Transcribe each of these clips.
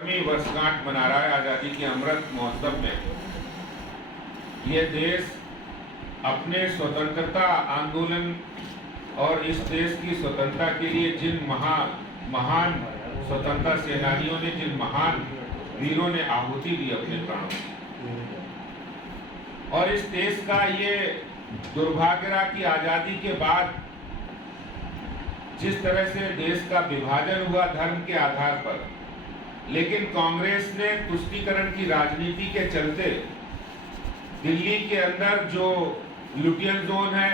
वर्षगांठ मना रहा है आज़ादी के अमृत महोत्सव में। ये देश अपने स्वतंत्रता आंदोलन और इस देश की स्वतंत्रता के लिए जिन महान स्वतंत्रता सेनानियों ने, जिन महान वीरों ने आहुति दी अपने प्राणों, और इस देश का ये दुर्भाग्य रहा कि आज़ादी के बाद जिस तरह से देश का विभाजन हुआ धर्म के आधार पर, लेकिन कांग्रेस ने तुष्टीकरण की राजनीति के चलते दिल्ली के अंदर जो लुटियन जोन है,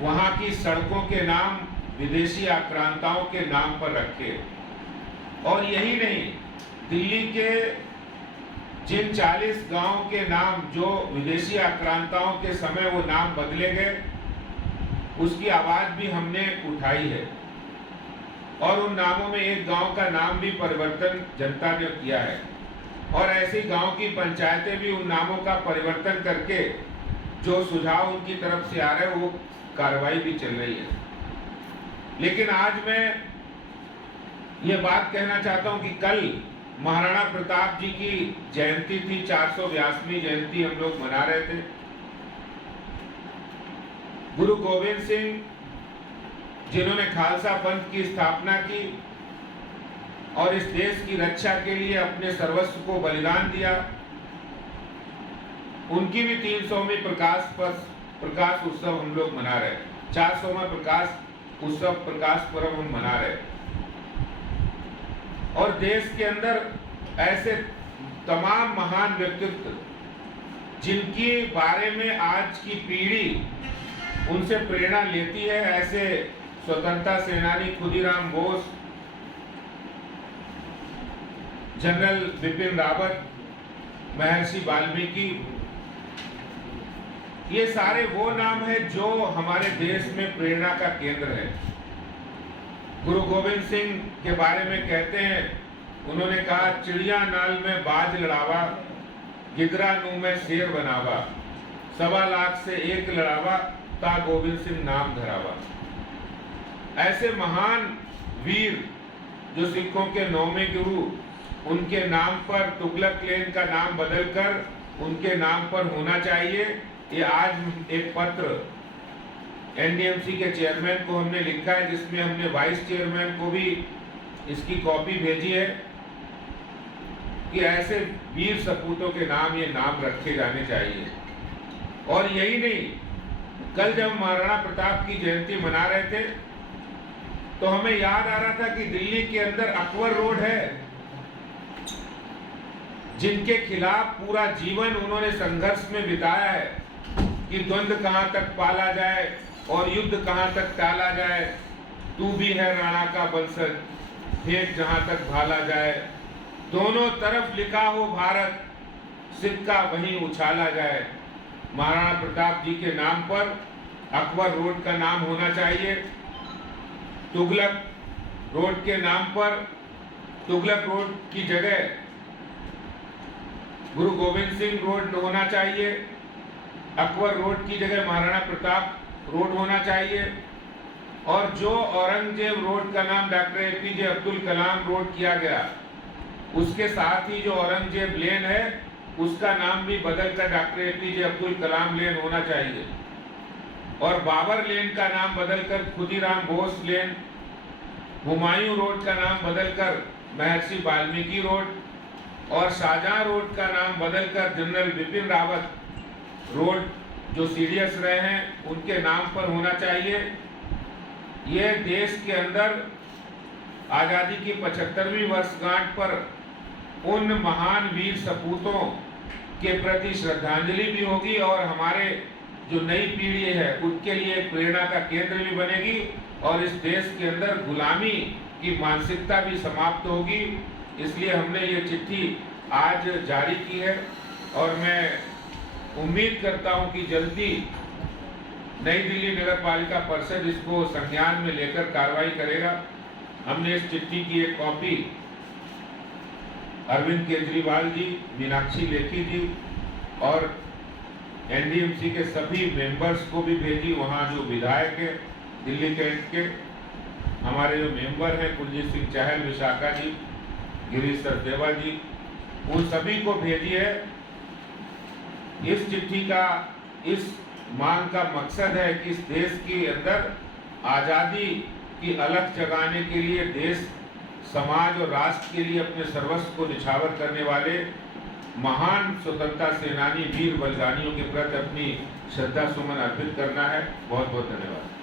वहां की सड़कों के नाम विदेशी आक्रांताओं के नाम पर रखे। और यही नहीं, दिल्ली के जिन 40 गांव के नाम जो विदेशी आक्रांताओं के समय वो नाम बदले गए, उसकी आवाज भी हमने उठाई है। और उन नामों में एक गांव का नाम भी परिवर्तन जनता ने किया है, और ऐसी गांव की पंचायतें भी उन नामों का परिवर्तन करके जो सुझाव उनकी तरफ से आ रहे हैं वो कार्रवाई भी चल रही है। लेकिन आज मैं ये बात कहना चाहता हूं कि कल महाराणा प्रताप जी की जयंती थी, 482वीं जयंती हम लोग मना रहे थे। गुरु गोविंद सिंह जिन्होंने खालसा पंथ की स्थापना की और इस देश की रक्षा के लिए अपने सर्वस्व को बलिदान दिया, उनकी भी 300वीं प्रकाश उत्सव हम लोग मना रहे, 400वां प्रकाश पर्व हम मना रहे। और देश के अंदर ऐसे तमाम महान व्यक्तित्व जिनके बारे में आज की पीढ़ी उनसे प्रेरणा लेती है, ऐसे स्वतंत्रता सेनानी खुदीराम बोस, जनरल बिपिन रावत, महर्षि वाल्मीकि, ये सारे वो नाम हैं जो हमारे देश में प्रेरणा का केंद्र है। गुरु गोविंद सिंह के बारे में कहते हैं, उन्होंने कहा, चिड़िया नाल में बाज लड़ावा, गिदरा नू में शेर बनावा, 1.25 लाख से एक लड़ावा, ता गोविंद सिंह नाम धरावा। ऐसे महान वीर जो सिखों के 9वें गुरु, उनके नाम पर तुगलक लेन का नाम बदलकर उनके नाम पर होना चाहिए। ये आज एक पत्र एनडीएमसी के चेयरमैन को हमने लिखा है, जिसमें हमने वाइस चेयरमैन को भी इसकी कॉपी भेजी है कि ऐसे वीर सपूतों के नाम ये नाम रखे जाने चाहिए। और यही नहीं, कल जब महाराणा प्रताप की जयंती मना रहे थे तो हमें याद आ रहा था कि दिल्ली के अंदर अकबर रोड है, जिनके खिलाफ पूरा जीवन उन्होंने संघर्ष में बिताया है कि द्वंद्व कहां तक पाला जाए और युद्ध कहां तक टाला जाए। तू भी है राणा का वंशज, फेंक जहां तक भाला जाए, दोनों तरफ लिखा हो भारत, सिक्का वहीं उछाला जाए। महाराणा प्रताप जी के नाम पर अकबर रोड का नाम होना चाहिए, तुगलक रोड के नाम पर तुगलक रोड की जगह गुरु गोविंद सिंह रोड होना चाहिए, अकबर रोड की जगह महाराणा प्रताप रोड होना चाहिए। और जो औरंगजेब रोड का नाम doctor APJ Abdul Kalam road किया गया, उसके साथ ही जो औरंगजेब लेन है उसका नाम भी बदलकर डॉक्टर एपीजे अब्दुल कलाम लेन होना चाहिए। और बाबर लेन का नाम बदलकर खुदीराम बोस लेन, हुमायूं रोड का नाम बदलकर महर्षि वाल्मीकि रोड, और शाहजहां रोड का नाम बदलकर जनरल बिपिन रावत रोड जो सीडीएस रहे हैं उनके नाम पर होना चाहिए। ये देश के अंदर आज़ादी की 75वीं वर्षगांठ पर उन महान वीर सपूतों के प्रति श्रद्धांजलि भी होगी, और हमारे जो नई पीढ़ी है उनके लिए एक प्रेरणा का केंद्र भी बनेगी, और इस देश के अंदर गुलामी की मानसिकता भी समाप्त होगी। इसलिए हमने ये चिट्ठी आज जारी की है, और मैं उम्मीद करता हूं कि जल्दी नई दिल्ली नगर पालिका परिषद इसको संज्ञान में लेकर कार्रवाई करेगा। हमने इस चिट्ठी की एक कॉपी अरविंद केजरीवाल जी, मीनाक्षी लेखी जी और एनडीएमसी के सभी मेंबर्स को भी भेजी, वहां जो विधायक है दिल्ली कैंट के, हमारे जो मेंबर हैं कुलजीत सिंह चहल, विशाखा जी, गिरीश सचदेवा जी, उन सभी को भेजी है। इस चिट्ठी का, इस मांग का मकसद है कि इस देश के अंदर आज़ादी की अलख जगाने के लिए, देश, समाज और राष्ट्र के लिए अपने सर्वस्व को निछावर करने वाले महान स्वतंत्रता सेनानी वीर बलिदानियों के प्रति अपनी श्रद्धा सुमन अर्पित करना है। बहुत बहुत धन्यवाद।